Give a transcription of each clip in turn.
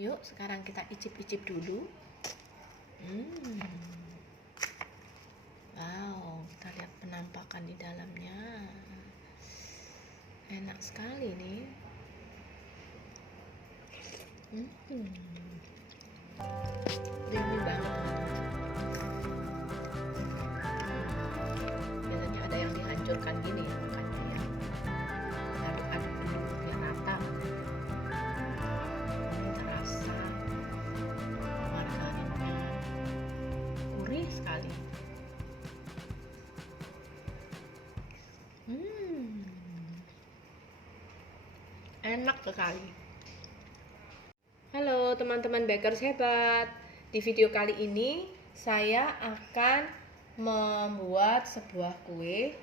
Yuk sekarang kita icip-icip dulu. Wow, kita lihat penampakan di dalamnya. Enak sekali nih. Creamy banget teman-teman. Biasanya ada yang dihancurkan gini ya makannya ya. Aduk-aduk dulu biar rata. Terasa margarinnya gurih sekali. Enak sekali. Halo teman-teman bakers hebat. Di video kali ini saya akan membuat sebuah kue.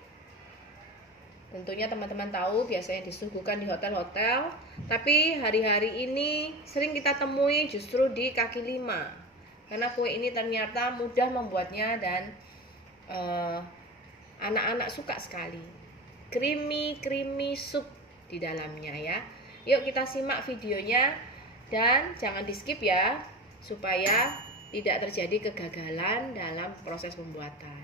Tentunya teman-teman tahu biasanya disuguhkan di hotel-hotel, tapi hari-hari ini sering kita temui justru di kaki lima. Karena kue ini ternyata mudah membuatnya dan anak-anak suka sekali. Creamy soup di dalamnya ya. Yuk kita simak videonya dan jangan di skip ya, supaya tidak terjadi kegagalan dalam proses pembuatan.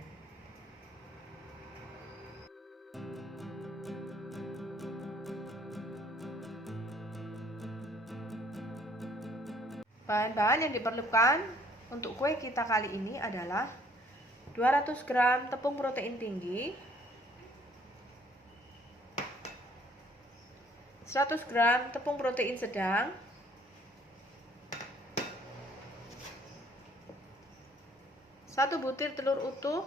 Bahan-bahan yang diperlukan untuk kue kita kali ini adalah 200 gram tepung protein tinggi, 100 gram tepung protein sedang, 1 butir telur utuh,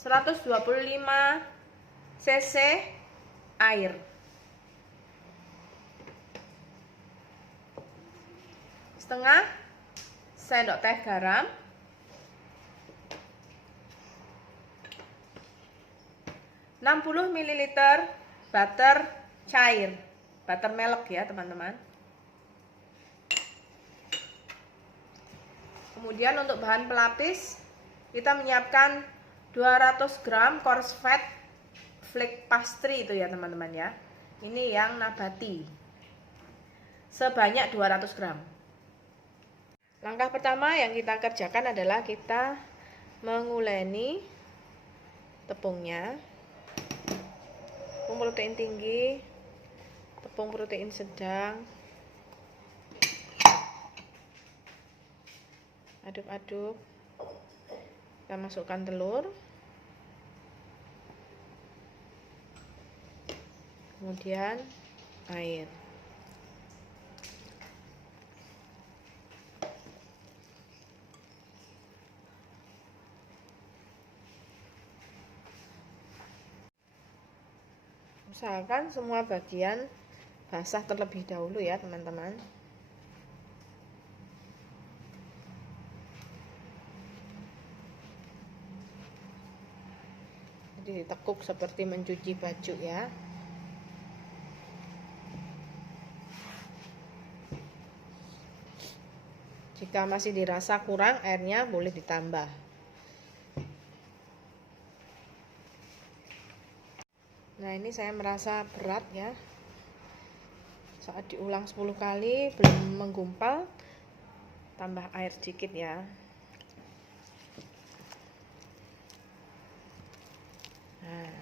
125 cc air, setengah sendok teh garam, 60 ml butter cair, buttermilk ya teman-teman. Kemudian untuk bahan pelapis kita menyiapkan 200 gram coarse fat flake pastry itu ya teman-teman ya. Ini yang nabati sebanyak 200 gram. Langkah pertama yang kita kerjakan adalah kita menguleni tepungnya. Tepung protein tinggi, tepung protein sedang, aduk-aduk. Kita masukkan telur, kemudian air. Usahakan semua bagian basah terlebih dahulu ya teman-teman. Jadi ditekuk seperti mencuci baju ya. Jika masih dirasa kurang airnya boleh ditambah. Nah ini saya merasa berat ya, saat diulang 10 kali belum menggumpal, tambah air sedikit ya. Nah,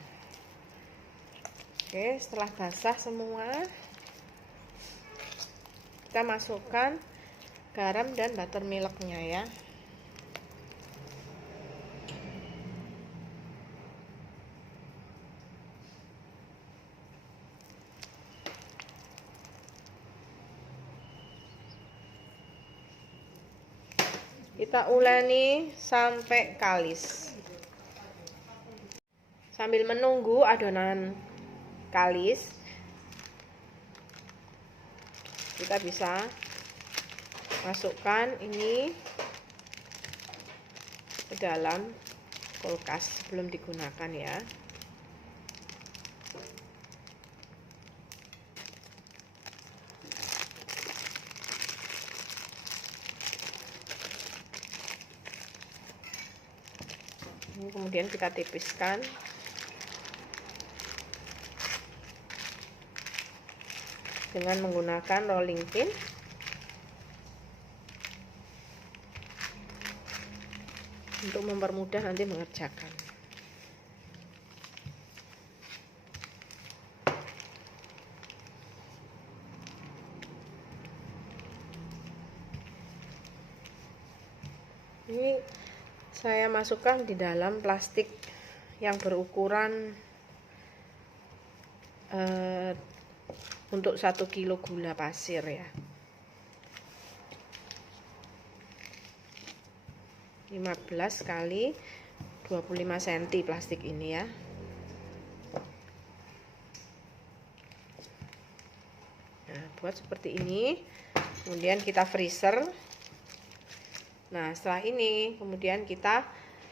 oke, setelah basah semua kita masukkan garam dan buttermilknya ya. Kita uleni sampai kalis. Sambil menunggu adonan kalis, kita bisa masukkan ini ke dalam kulkas sebelum digunakan ya. Ini kemudian kita tipiskan. dengan menggunakan rolling pin. Untuk mempermudah nanti mengerjakan. Ini saya masukkan di dalam plastik yang berukuran untuk 1 kilo gula pasir ya. 15 kali 25 cm plastik ini ya. Nah, buat seperti ini. Kemudian kita freezer. Nah, setelah ini kemudian kita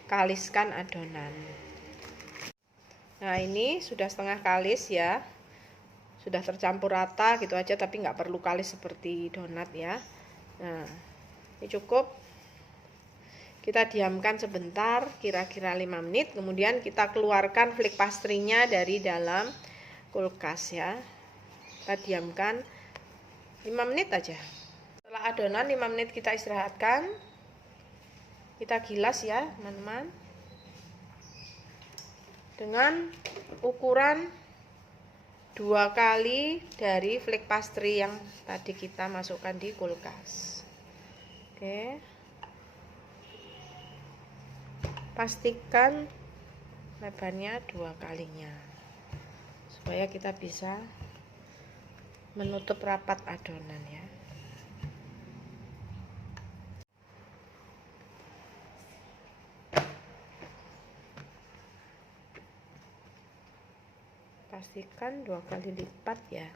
kaliskan adonan. Nah, ini sudah setengah kalis ya. Sudah tercampur rata gitu aja, tapi nggak perlu kalis seperti donat ya. Nah, ini cukup. Kita diamkan sebentar, kira-kira 5 menit. Kemudian kita keluarkan flake pastry-nya dari dalam kulkas ya. Kita diamkan 5 menit aja. Setelah adonan 5 menit kita istirahatkan. Kita gilas ya teman-teman. Dengan ukuran 2 kali dari flake pastry yang tadi kita masukkan di kulkas. Oke. Pastikan lebarnya 2 kalinya supaya kita bisa menutup rapat adonan ya. Pastikan 2 kali lipat ya.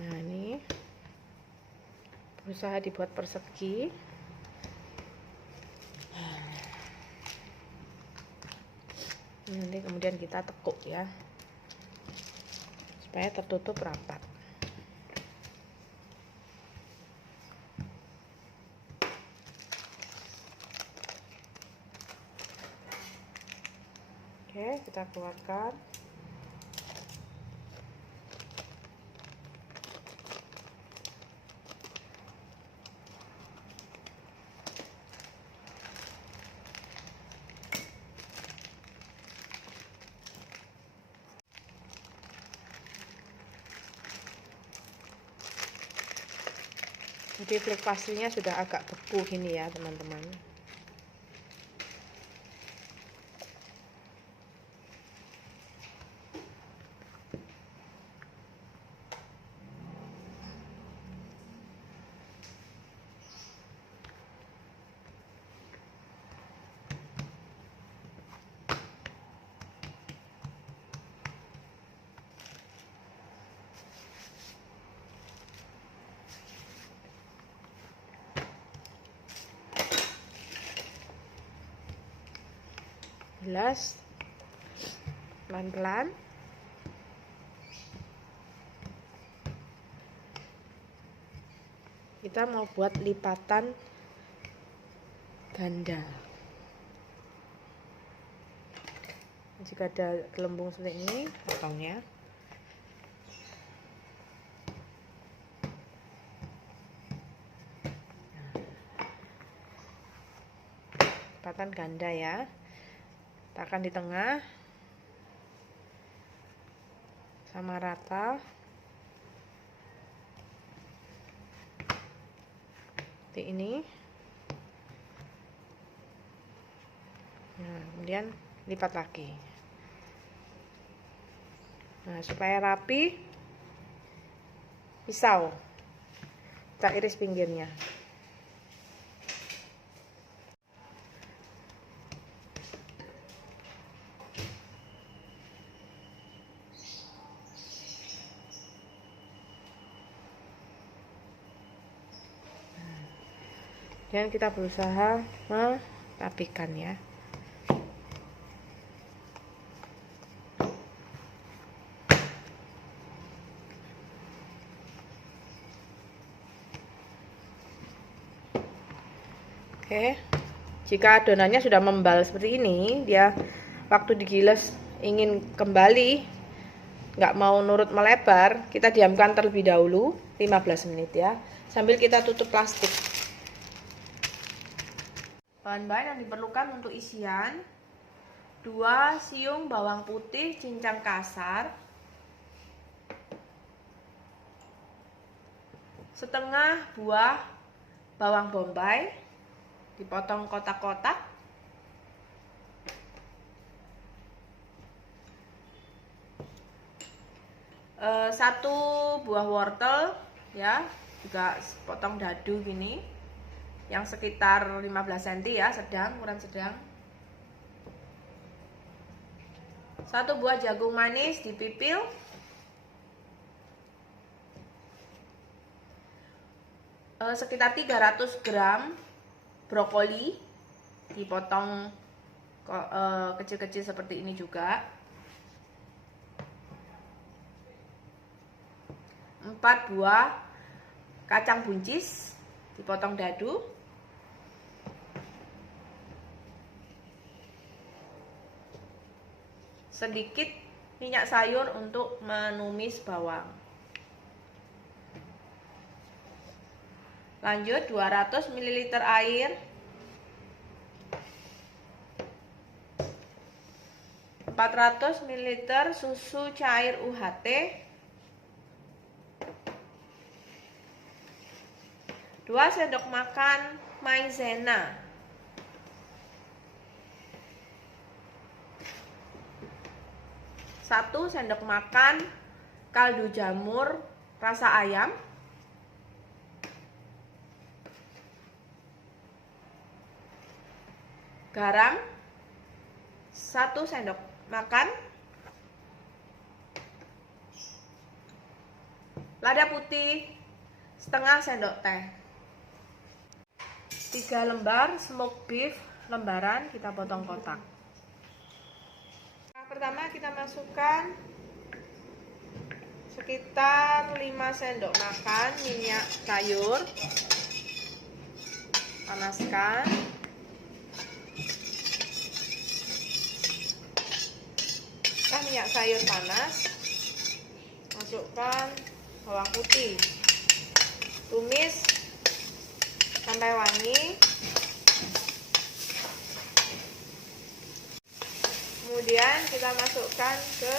Nah, ini berusaha dibuat persegi. Nanti kemudian kita tekuk ya, supaya tertutup rapat. Oke, kita keluarkan. Jadi flake pastry-nya sudah agak beku gini ya teman-teman. Bilas pelan-pelan. Kita mau buat lipatan ganda. Jika ada gelembung seperti ini, potongnya. Lipatan ganda ya. Letakkan di tengah sama rata. Seperti ini. Nah, kemudian lipat lagi. Nah, supaya rapi, pisau kita iris pinggirnya. Dan kita berusaha merapikan ya. Oke, jika adonannya sudah membal seperti ini, dia waktu digiles ingin kembali, nggak mau nurut melebar, kita diamkan terlebih dahulu 15 menit ya, sambil kita tutup plastik. Bahan-bahan yang diperlukan untuk isian: 2 siung bawang putih cincang kasar, setengah buah bawang bombay dipotong kotak-kotak, 1 buah wortel ya, juga potong dadu gini, yang sekitar 15 cm ya, sedang, ukuran sedang. 1 buah jagung manis dipipil, sekitar 300 gram brokoli dipotong kecil-kecil seperti ini juga, 4 buah kacang buncis dipotong dadu, sedikit minyak sayur untuk menumis bawang. Lanjut, 200 ml air, 400 ml susu cair UHT, 2 sendok makan maizena, 1 sendok makan kaldu jamur rasa ayam, garam 1 sendok makan, lada putih setengah sendok teh. 3 lembar smoked beef lembaran kita potong kotak. Nah, pertama kita masukkan sekitar 5 sendok makan minyak sayur, panaskan. Nah, minyak sayur panas, masukkan bawang putih, tumis sampai wangi. Kemudian kita masukkan ke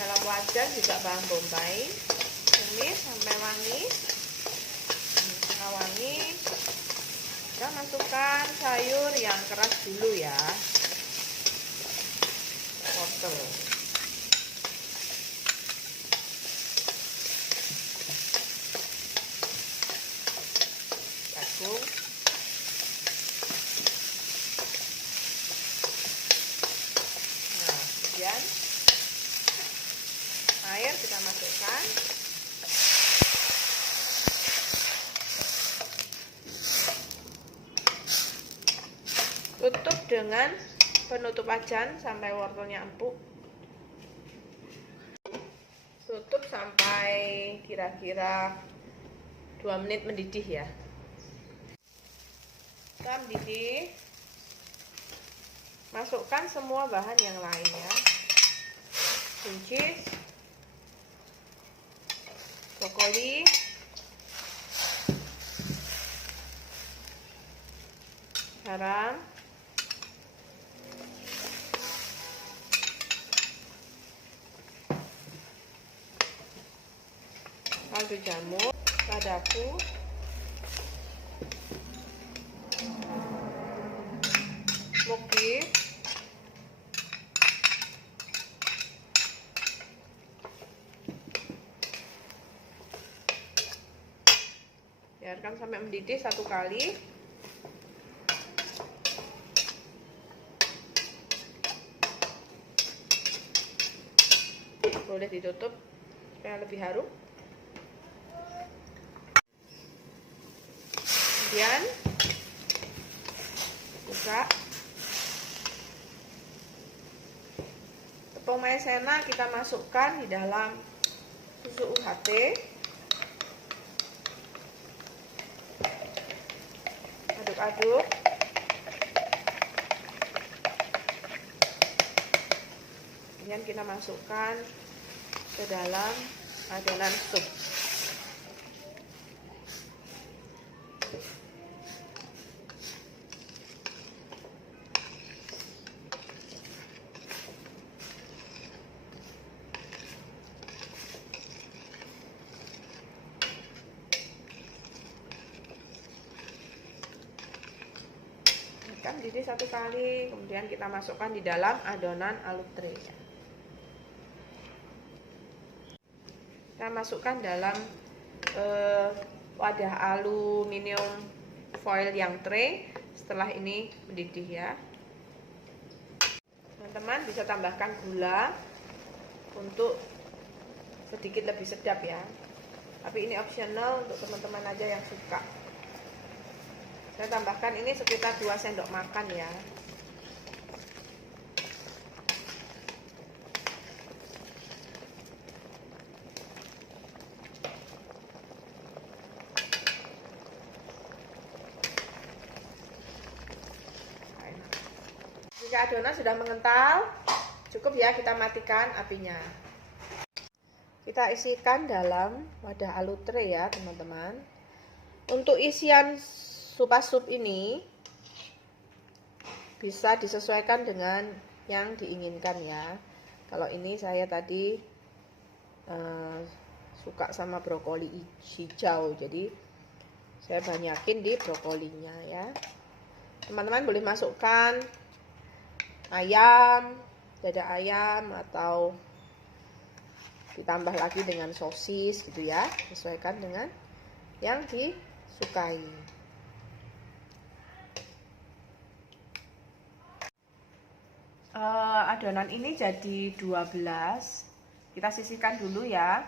dalam wajan juga bawang bombay, tumis sampai wangi. Setelah wangi, kita masukkan sayur yang keras dulu ya, wortel, jagung, nah kemudian air kita masukkan, tutup dengan penutup wajan sampai wortelnya empuk. Tutup sampai kira-kira 2 menit mendidih ya. Kita mendidih, masukkan semua bahan yang lainnya, buncis, brokoli, garam, kaldu jamur, ladaku, smoked beef, biarkan sampai mendidih 1 kali. Boleh ditutup supaya lebih harum. Kemudian buka, tepung maizena kita masukkan di dalam susu UHT, aduk-aduk. Kemudian kita masukkan ke dalam adonan sup. Jadi satu kali, kemudian kita masukkan di dalam adonan alutre. Kita masukkan dalam wadah aluminium foil yang tray. Setelah ini mendidih ya. Teman-teman bisa tambahkan gula untuk sedikit lebih sedap ya. Tapi ini optional untuk teman-teman aja yang suka. Saya tambahkan ini sekitar 2 sendok makan ya. Jika adonan sudah mengental, cukup ya kita matikan apinya. Kita isikan dalam wadah alutre ya teman-teman. Untuk isian sup ini bisa disesuaikan dengan yang diinginkan ya. Kalau ini saya tadi suka sama brokoli hijau, jadi saya banyakin di brokolinya ya. Teman-teman boleh masukkan ayam, dada ayam, atau ditambah lagi dengan sosis gitu ya, sesuaikan dengan yang disukai. Adonan ini jadi 12. Kita sisihkan dulu ya.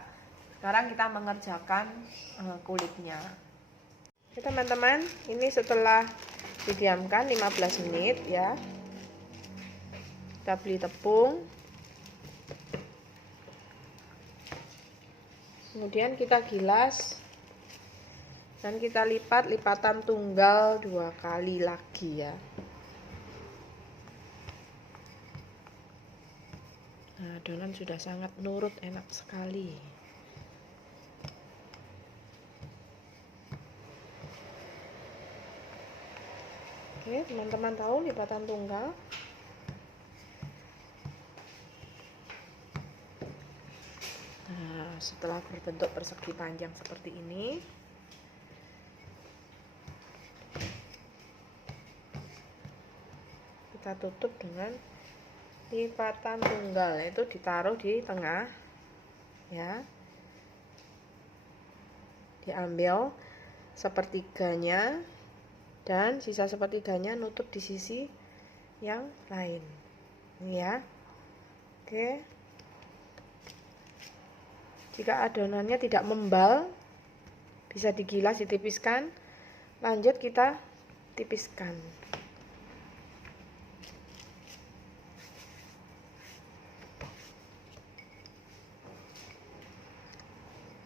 Sekarang kita mengerjakan kulitnya. Oke teman-teman, ini setelah didiamkan 15 menit ya. Kita beli tepung. Kemudian kita gilas dan kita lipat lipatan tunggal 2 kali lagi ya. Nah, adonan sudah sangat nurut, enak sekali. Oke, teman-teman tahu lipatan tunggal? Nah, setelah berbentuk persegi panjang seperti ini, kita tutup dengan lipatan tunggal, itu ditaruh di tengah ya, diambil sepertiganya dan sisa sepertiganya nutup di sisi yang lain ini ya. Oke, jika adonannya tidak membal bisa digilas, ditipiskan, lanjut kita tipiskan.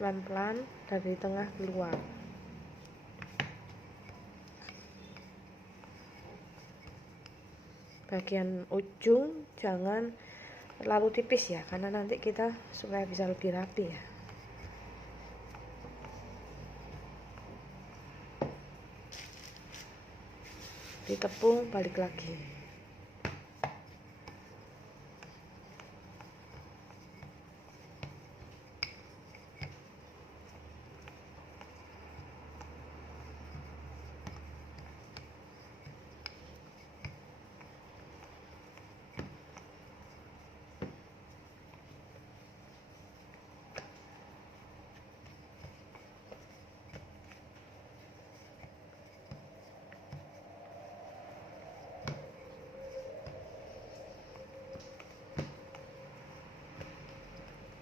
Pelan-pelan dari tengah keluar. Bagian ujung jangan terlalu tipis ya, karena nanti kita supaya bisa lebih rapi ya. Ditepung balik lagi.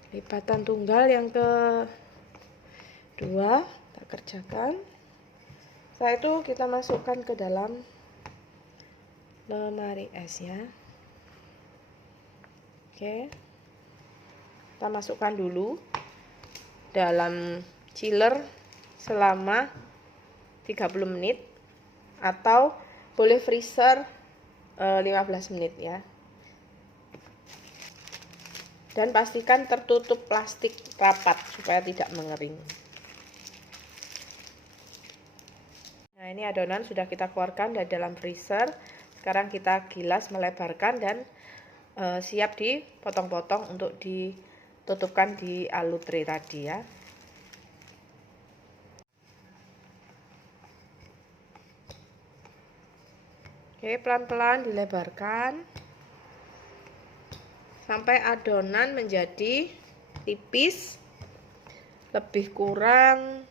Lipatan tunggal yang kedua kita kerjakan. Setelah itu kita masukkan ke dalam lemari es ya. Oke, kita masukkan dulu dalam chiller selama 30 menit atau boleh freezer 15 menit ya. Dan pastikan tertutup plastik rapat supaya tidak mengering. Nah, ini adonan sudah kita keluarkan dari dalam freezer. Sekarang kita gilas, melebarkan, dan siap dipotong-potong untuk ditutupkan di alu tray tadi ya. Oke, pelan-pelan dilebarkan sampai adonan menjadi tipis, lebih kurang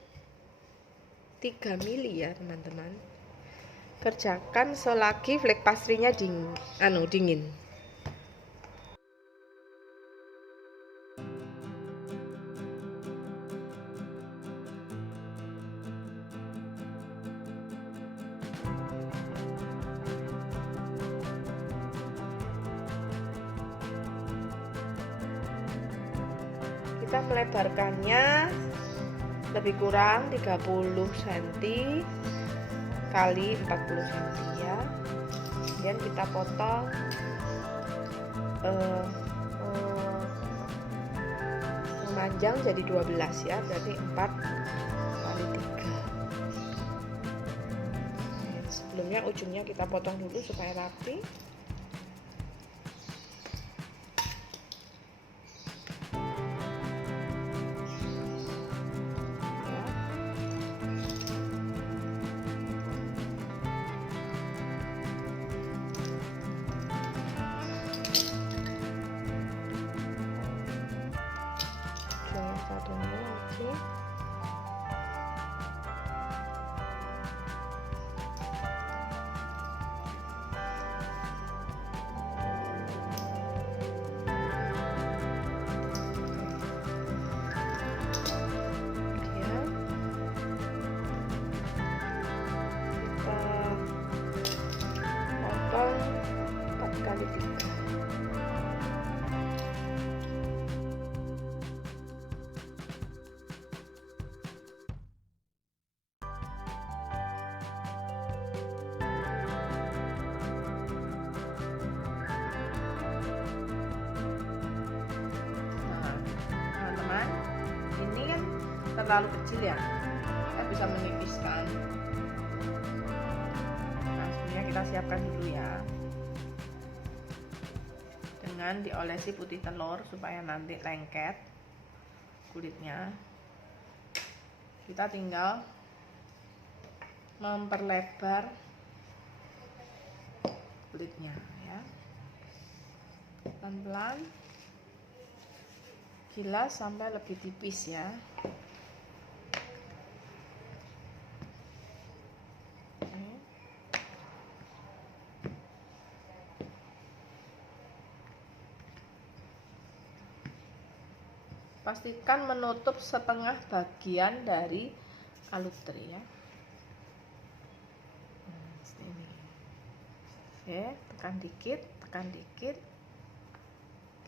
3 mili ya teman-teman. Kerjakan selagi flake pastry-nya dingin. Kita melebarkannya lebih kurang 30 cm kali 40 cm ya. Kemudian kita potong memanjang jadi 12 ya, berarti 4 kali 3. Sebelumnya ujungnya kita potong dulu supaya rapi. Satunya lagi. Kita potong 4 kali 3. Ini kan terlalu kecil ya, saya bisa menipiskan. Nah, sebelumnya kita siapkan dulu ya, dengan diolesi putih telur supaya nanti lengket kulitnya. Kita tinggal memperlebar kulitnya ya, pelan-pelan. Gilas sampai lebih tipis ya. Pastikan menutup setengah bagian dari alu tray ya. Ini. Oke, tekan dikit.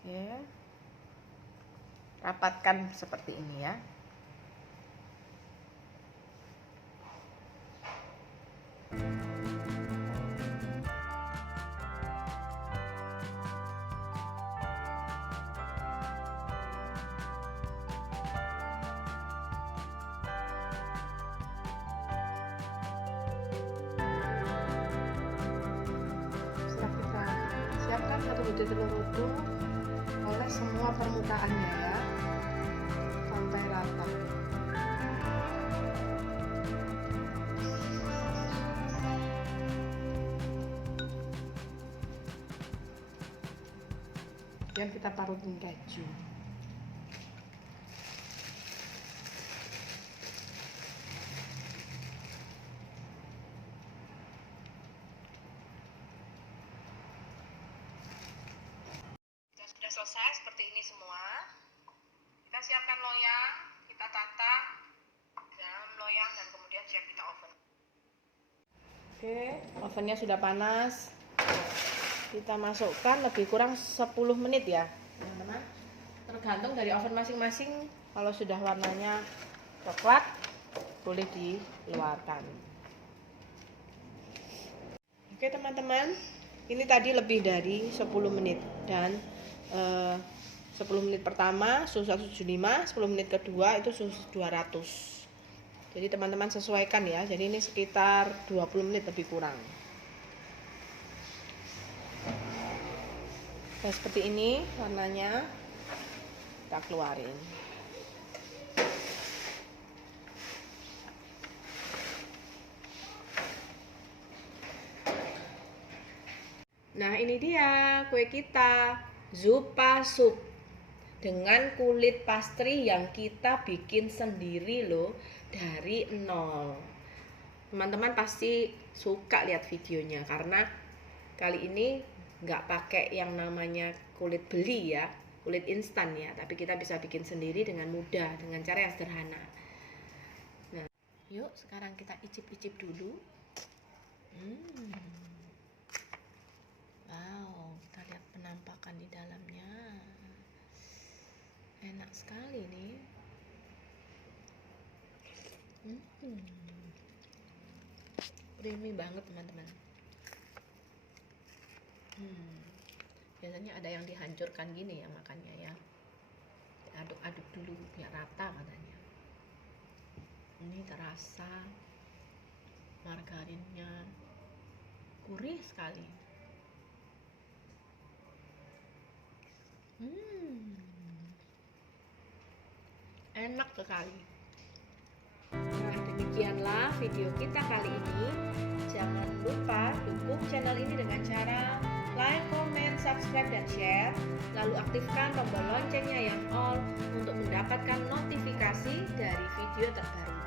Oke. Rapatkan seperti ini ya. Setelah kita siapkan satu butir telur utuh, oles semua permukaannya ya sampai rata. Kemudian kita parutin keju. Sudah selesai seperti ini semua. Kita siapkan loyang, kita tata dalam loyang, dan kemudian siap kita oven. Oke, ovennya sudah panas. Kita masukkan lebih kurang 10 menit ya teman-teman. Tergantung dari oven masing-masing. Kalau sudah warnanya coklat, boleh dikeluarkan. Oke teman-teman, ini tadi lebih dari 10 menit dan 10 menit pertama suhu 175, 10 menit kedua itu suhu 200. Jadi teman-teman sesuaikan ya. Jadi ini sekitar 20 menit lebih kurang. Nah, seperti ini warnanya. Kita keluarin. Nah, ini dia kue kita, Zupa Sup dengan kulit pastry yang kita bikin sendiri loh, dari nol. Teman-teman pasti suka lihat videonya karena kali ini nggak pakai yang namanya kulit beli ya, kulit instan ya, tapi kita bisa bikin sendiri dengan mudah, dengan cara yang sederhana. Nah, yuk sekarang kita icip-icip dulu. Wow, kita lihat penampakan di dalamnya. Enak sekali nih. Creamy banget teman-teman. Biasanya ada yang dihancurkan gini ya makannya ya. Aduk-aduk dulu biar rata katanya. Ini terasa margarinnya gurih sekali. Enak sekali. Nah, demikianlah video kita kali ini. Jangan lupa dukung channel ini dengan cara like, comment, subscribe, dan share. Lalu aktifkan tombol loncengnya yang all untuk mendapatkan notifikasi dari video terbaru.